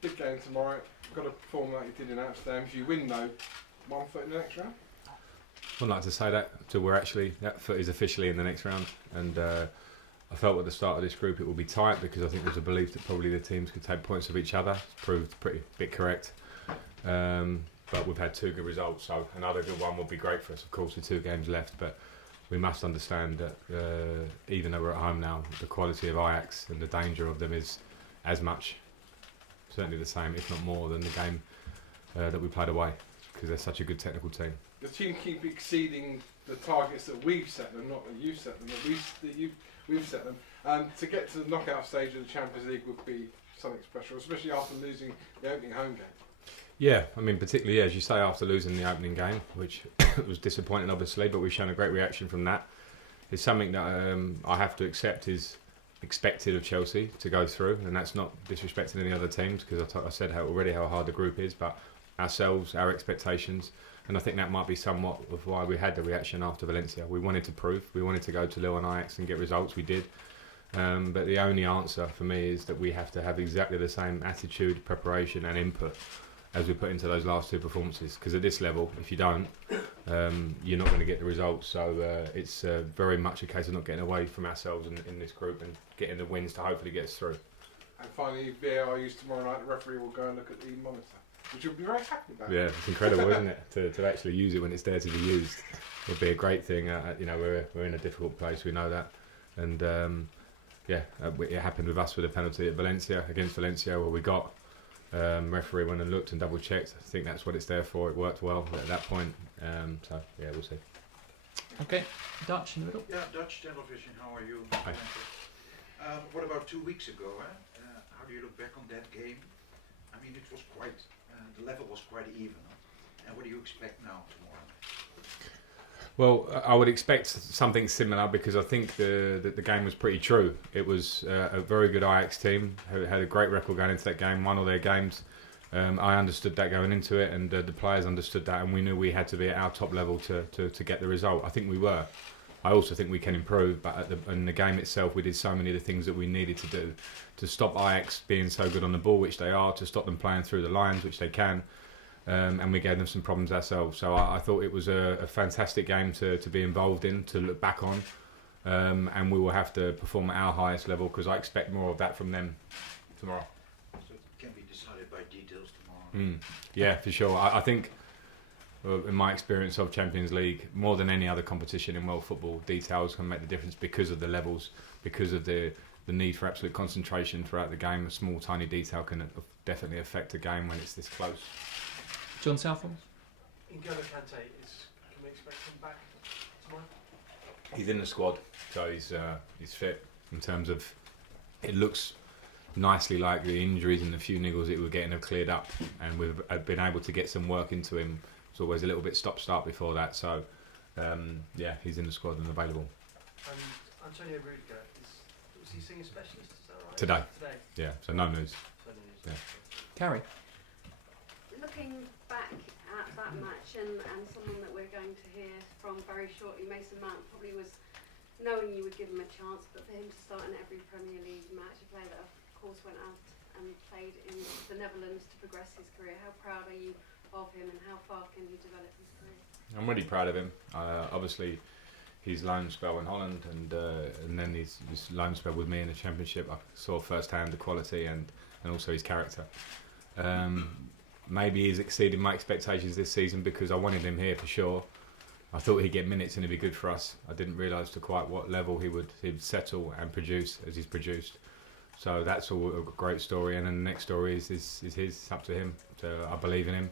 Big game tomorrow. Got to perform like you did in Amsterdam. If you win though, 1 foot in the next round. I wouldn't like to say that until that foot is officially in the next round. And I felt at the start of this group it would be tight because I think there's a belief that probably the teams could take points of each other. It's proved pretty bit correct. But we've had 2 good results, so another good one would be great for us. Of course, with 2 games left, but we must understand that even though we're at home now, the quality of Ajax and the danger of them is as much, certainly the same, if not more, than the game that we played away, because they're such a good technical team. The team keep exceeding the targets that we've set them, not that you've set them, we've set them. To get to the knockout stage of the Champions League would be something special, especially after losing the opening home game. Yeah, I mean, particularly, as you say, after losing the opening game, which was disappointing, obviously, but we've shown a great reaction from that. It's something that I have to accept is expected of Chelsea to go through, and that's not disrespecting any other teams, because I said already how hard the group is, but ourselves, our expectations, and I think that might be somewhat of why we had the reaction after Valencia. We wanted to prove, we wanted to go to Lille and Ajax and get results, we did. But the only answer for me is that we have to have exactly the same attitude, preparation and input as we put into those last 2 performances, because at this level, if you don't, you're not going to get the results. So it's very much a case of not getting away from ourselves in this group and getting the wins to hopefully get us through. And finally, VAR used tomorrow night, the referee will go and look at the monitor, which you'll be very happy about. Yeah, it's incredible, isn't it, to actually use it when it's there to be used. It'll be a great thing. We're in a difficult place, we know that, and it happened with us with a penalty at Valencia, against Valencia, where we got referee went and looked and double checked. I think that's what it's there for. It worked well at that point. We'll see. Okay, Dutch in the middle. Yeah, Dutch television, how are you? Hi. What about 2 weeks ago? How do you look back on that game? I mean, it was quite, the level was quite even. And what do you expect now tomorrow? Well, I would expect something similar, because I think the game was pretty true. It was a very good Ajax team who had a great record going into that game, won all their games. I understood that going into it, and the players understood that, and we knew we had to be at our top level to get the result. I think we were. I also think we can improve, but in the game itself, we did so many of the things that we needed to do to stop Ajax being so good on the ball, which they are, to stop them playing through the lines, which they can. And we gave them some problems ourselves. So I thought it was a fantastic game to be involved in, to look back on. And we will have to perform at our highest level, because I expect more of that from them tomorrow. So it can be decided by details tomorrow. Yeah, for sure. I think, in my experience of Champions League, more than any other competition in world football, details can make the difference because of the levels, because of the need for absolute concentration throughout the game. A small, tiny detail can definitely affect a game when it's this close. John Southall. N'Golo Kante, can we expect him back tomorrow? He's in the squad, so he's fit. In terms of, it looks nicely like the injuries and the few niggles that we were getting have cleared up, and we've been able to get some work into him. It's always a little bit stop-start before that, so he's in the squad and available. And Antonio Rudiger, was he seeing a specialist? Is that right? Today. Today. Yeah, so no news. So no news. Yeah. Carrie. Looking back at that match, and someone that we're going to hear from very shortly, Mason Mount, probably was knowing you would give him a chance, but for him to start in every Premier League match, a player that of course went out and played in the Netherlands to progress his career, how proud are you of him, and how far can he develop his career? I'm really proud of him. Obviously, his loan spell in Holland, and then his loan spell with me in the Championship, I saw firsthand the quality and also his character. Maybe he's exceeded my expectations this season, because I wanted him here for sure. I thought he'd get minutes and he'd be good for us. I didn't realise to quite what level he'd settle and produce as he's produced. So that's all a great story. And then the next story is his. It's up to him. I believe in him.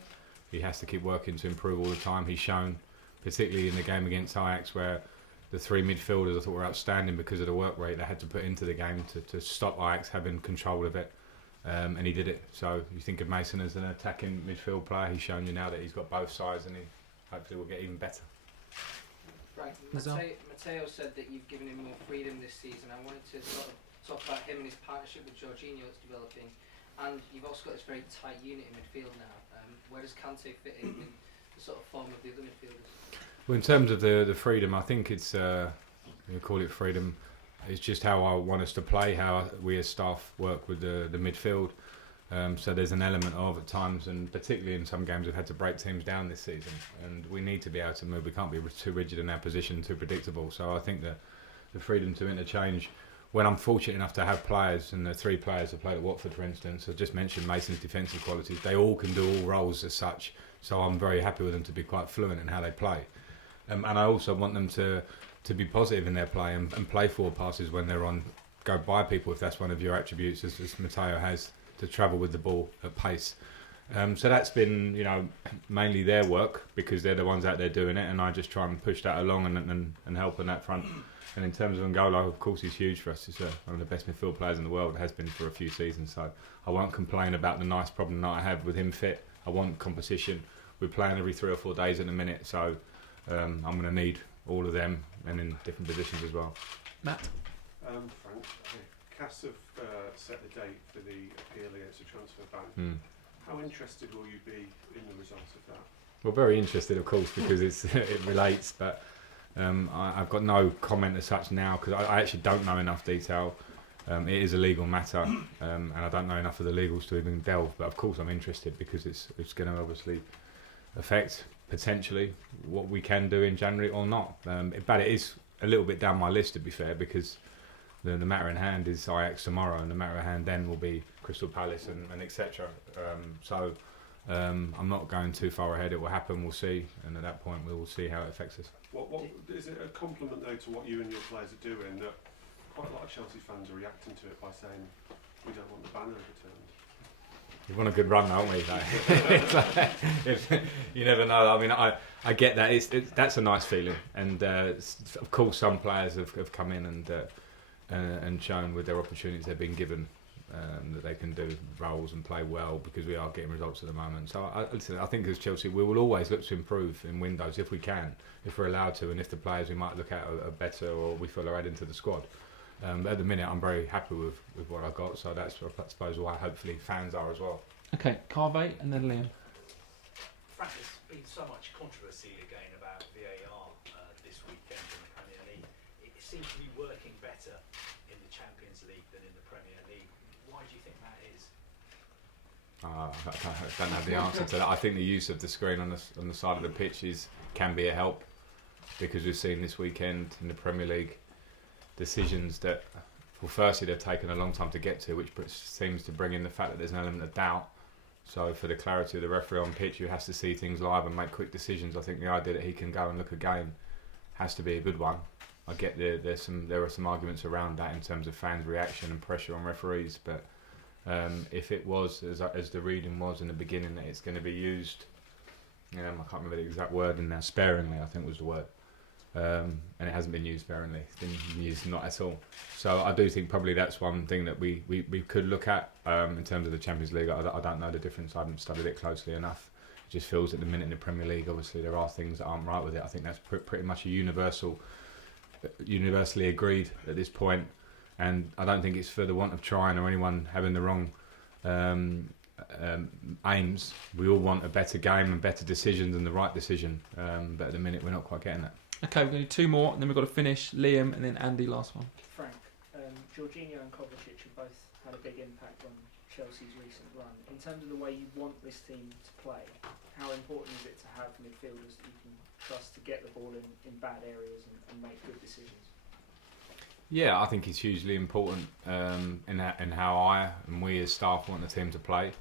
He has to keep working to improve all the time. He's shown, particularly in the game against Ajax, where the 3 midfielders I thought were outstanding because of the work rate they had to put into the game to stop Ajax having control of it. And he did it. So you think of Mason as an attacking midfield player. He's shown you now that he's got both sides, and he hopefully will get even better. Right, Matteo said that you've given him more freedom this season. I wanted to sort of talk about him and his partnership with Jorginho that's developing. And you've also got this very tight unit in midfield now. Where does Kante fit in with the sort of form of the other midfielders? Well, in terms of the freedom, I think it's, you call it freedom, It's just how I want us to play, how we as staff work with the midfield. So there's an element of at times, and particularly in some games, we've had to break teams down this season, and we need to be able to move. We can't be too rigid in our position, too predictable. So I think that the freedom to interchange, when I'm fortunate enough to have players, and the 3 players that played at Watford, for instance, I just mentioned Mason's defensive qualities, they all can do all roles as such. So I'm very happy with them to be quite fluent in how they play. And I also want them to be positive in their play and play forward passes when they're on, go by people if that's one of your attributes, as Matteo has, to travel with the ball at pace. So that's been, mainly their work, because they're the ones out there doing it, and I just try and push that along and help on that front. And in terms of N'Golo, of course, he's huge for us. He's one of the best midfield players in the world, has been for a few seasons. So I won't complain about the nice problem that I have with him fit. I want competition. We're playing every 3 or 4 days in a minute, so I'm going to need all of them, and in different positions as well. Matt? Frank, CAS have set the date for the appeal against the transfer ban. How interested will you be in the results of that? Well, very interested, of course, because it relates, but I've got no comment as such now, because I actually don't know enough detail. It is a legal matter, and I don't know enough of the legals to even delve, but of course I'm interested, because it's going to obviously affect potentially what we can do in January or not. But it is a little bit down my list, to be fair, because the matter in hand is Ajax tomorrow, and the matter in hand then will be Crystal Palace and etc. So I'm not going too far ahead. It will happen, we'll see, and at that point we will see how it affects us. What is it a compliment though to what you and your players are doing, that quite a lot of Chelsea fans are reacting to it by saying we don't want the banner overturned? We've won a good run, haven't we? You never know. I mean, I get that. That's a nice feeling, and of course some players have come in and shown with their opportunities they've been given that they can do roles and play well, because we are getting results at the moment. So I think as Chelsea we will always look to improve in windows if we can, if we're allowed to, and if the players we might look at are better or we feel are adding to the squad. But at the minute I'm very happy with what I've got, so that's I suppose why hopefully fans are as well. Okay, Carve and then Liam. Frank, there's been so much controversy again about VAR this weekend in the Premier League. It seems to be working better in the Champions League than in the Premier League. Why do you think that is? I don't have the answer to that. I think the use of the screen on the side of the pitch can be a help, because we've seen this weekend in the Premier League decisions that, well, firstly they've taken a long time to get to, which seems to bring in the fact that there's an element of doubt. So for the clarity of the referee on pitch, who has to see things live and make quick decisions, I think the idea that he can go and look a game has to be a good one. I get there are some arguments around that in terms of fans' reaction and pressure on referees, but if it was as the reading was in the beginning, that it's going to be used, I can't remember the exact word in there, sparingly I think was the word, and it hasn't been used sparingly, it's been used not at all. So I do think probably that's one thing that we could look at in terms of the Champions League. I don't know the difference, I haven't studied it closely enough. It just feels at the minute in the Premier League obviously there are things that aren't right with it. I think that's pretty much a universally agreed at this point, and I don't think it's for the want of trying or anyone having the wrong aims. We all want a better game and better decisions and the right decision, but at the minute we're not quite getting that. Okay, we're going to do 2 more, and then we've got to finish. Liam, and then Andy, last one. Frank, Jorginho and Kovacic have both had a big impact on Chelsea's recent run. In terms of the way you want this team to play, how important is it to have midfielders that you can trust to get the ball in bad areas and make good decisions? Yeah, I think it's hugely important in how I and we as staff want the team to play.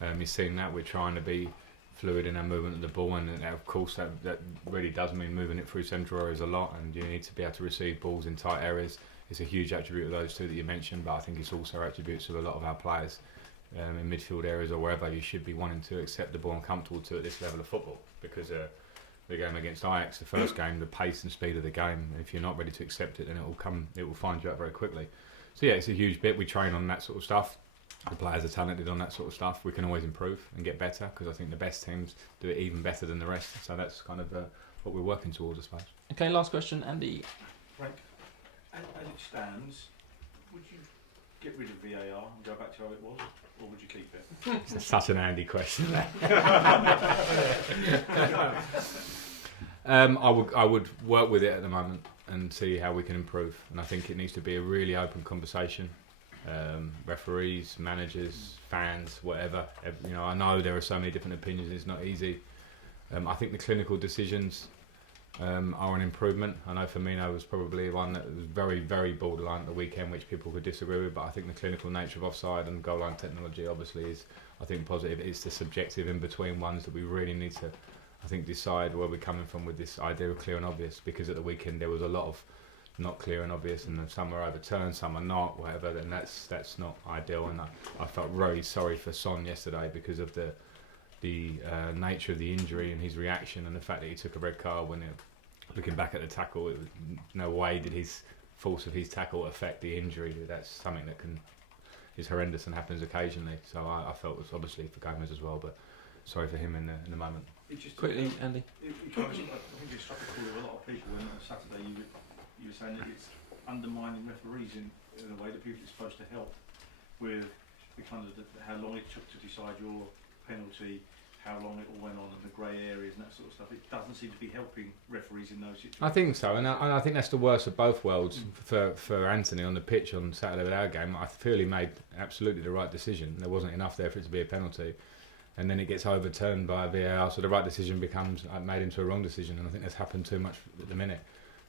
You've seen that we're trying to be fluid in our movement of the ball, and of course that really does mean moving it through central areas a lot, and you need to be able to receive balls in tight areas. It's a huge attribute of those two that you mentioned, but I think it's also attributes of a lot of our players in midfield areas or wherever. You should be wanting to accept the ball and comfortable to at this level of football, because the game against Ajax, the first game, the pace and speed of the game, if you're not ready to accept it, then it will find you out very quickly. So yeah, it's a huge bit. We train on that sort of stuff. The players are talented on that sort of stuff. We can always improve and get better, because I think the best teams do it even better than the rest. So that's kind of what we're working towards, I suppose. Okay, last question, Andy. Frank, as it stands, would you get rid of VAR and go back to how it was, or would you keep it? It's such an Andy question. I would work with it at the moment. and see how we can improve. And I think it needs to be a really open conversation. Referees, managers, fans, whatever. You know, I know there are so many different opinions. It's not easy. I think the clinical decisions are an improvement. I know Firmino was probably one that was very, very borderline at the weekend, which people could disagree with. But I think the clinical nature of offside and goal line technology obviously is, I think, positive. It's the subjective in between ones that we really need to, I think, decide where we're coming from with this idea of clear and obvious. Because at the weekend there was a lot of not clear and obvious, and some are overturned, some are not, whatever. Then that's not ideal. And I felt very sorry for Son yesterday because of the nature of the injury and his reaction, and the fact that he took a red card when looking back at the tackle, it was, no way did his force of his tackle affect the injury. That's something that is horrendous and happens occasionally. So I felt it was obviously for Gomez as well, but sorry for him in the moment. Quickly, Andy. I think it struck a chord with a lot of people when on Saturday you were saying that it's undermining referees in a way that people are supposed to help with the kind of how long it took to decide your penalty, how long it all went on, and the grey areas and that sort of stuff. It doesn't seem to be helping referees in those situations. I think so, and I think that's the worst of both worlds for Anthony on the pitch on Saturday with our game. I feel he made absolutely the right decision. There wasn't enough there for it to be a penalty, and then it gets overturned by VAR, so the right decision becomes made into a wrong decision, and I think that's happened too much at the minute.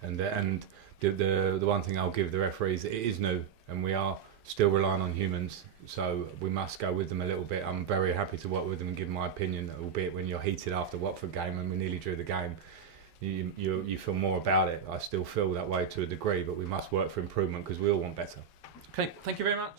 And the one thing I'll give the referees, it is new, and we are still relying on humans, so we must go with them a little bit. I'm very happy to work with them and give my opinion, albeit when you're heated after Watford game and we nearly drew the game, you feel more about it. I still feel that way to a degree, but we must work for improvement because we all want better. Okay, thank you very much.